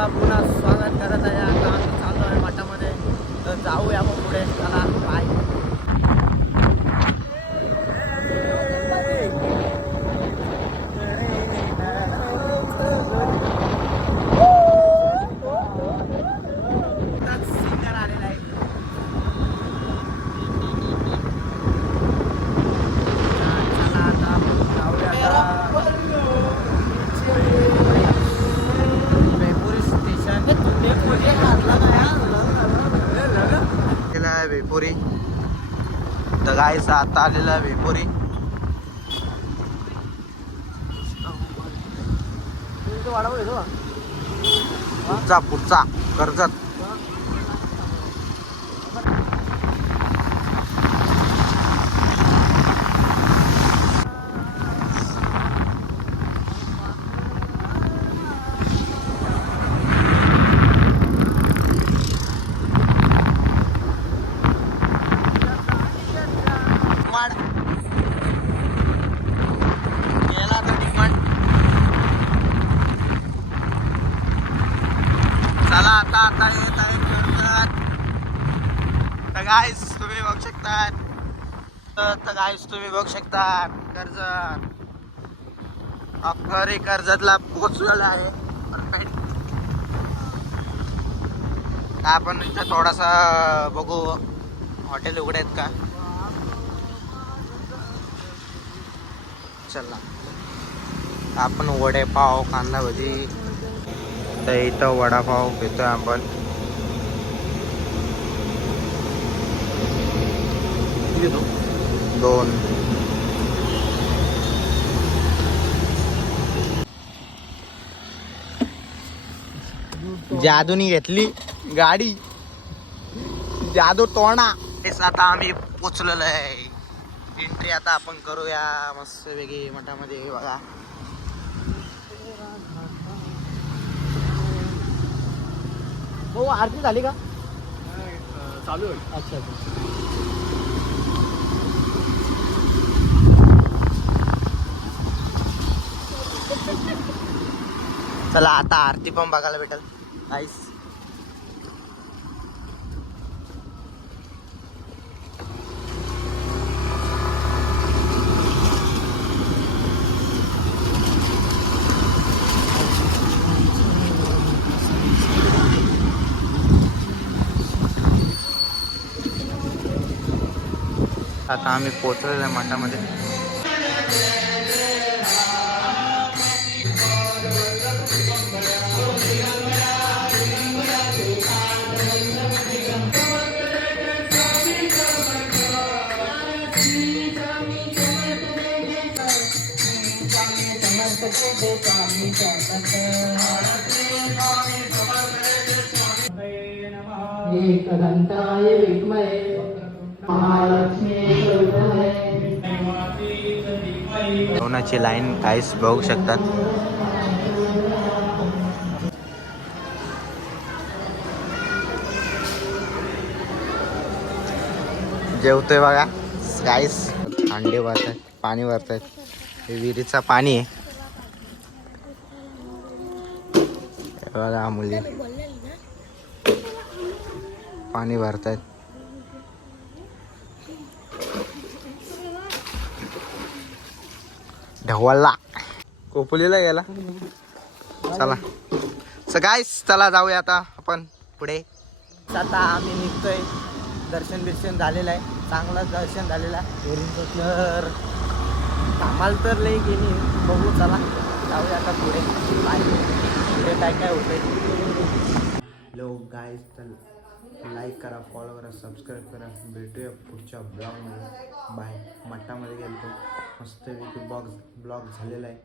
आपला पुन्हा स्वागत करत आहे. आता आम्ही चाललो आहे मठामध्ये, तर जाऊया मग पुढे. चला बाय. सिंगर आलेला आहे. चला आता जाऊया बेपुरी स्टेशन. वेपुरी तर गायस आता आलेला आहे वेपुरी. पुढचा कर्जत. चला आता येत आहे कर्जत. तर गाईस तुम्ही बघू शकता कर्जत. अखेरी कर्जतला पोहोचलेला आहे. परफेक्ट. आपण इथं थोडासा बघू हॉटेल उघडे आहेत का. चला आपण वडेपाव कांदा भजी. तर इथं वडापाव घेतोय आपण. दोन. जादूनी घेतली गाडी. जादू तोडा. आता आम्ही पोचलेलो आहे. एंट्री आता आपण करूया मस्त वेगळी मठामध्ये. बघा हो. आरती झाली का. चालू आहे. अच्छा चला आता आरती पण बघायला भेटेल. नाईस. आता आम्ही पोहोचलेलो आहे मठामध्ये. एकदंताय विद्महे महालक्ष्मी जेवणाची लाईन काहीच बघू शकतात. जेवतोय बघा गाईस. अंडे भरतात, पाणी भरतात. हे विहिरीचं पाणी आहे. बघा मुली पाणी भरतायत. ढवळला कोपलीला गेला. चला गाईस चला जाऊया आता आपण पुढे. आता आम्ही निघतोय. दर्शन झालेलं आहे. चांगलं दर्शन झालेलं आहे. तर आम्हाला तर लई गेली. बघू चला जाऊया आता पुढे. पुढे काय होतंय. हॅलो गाईस, तर लाईक करा, फॉलो करा, सबस्क्राईब करा. भेटूया पुढच्या ब्लॉगमध्ये. बाय. मठामध्ये गेलो मस्त ब्लॉग झालेला आहे.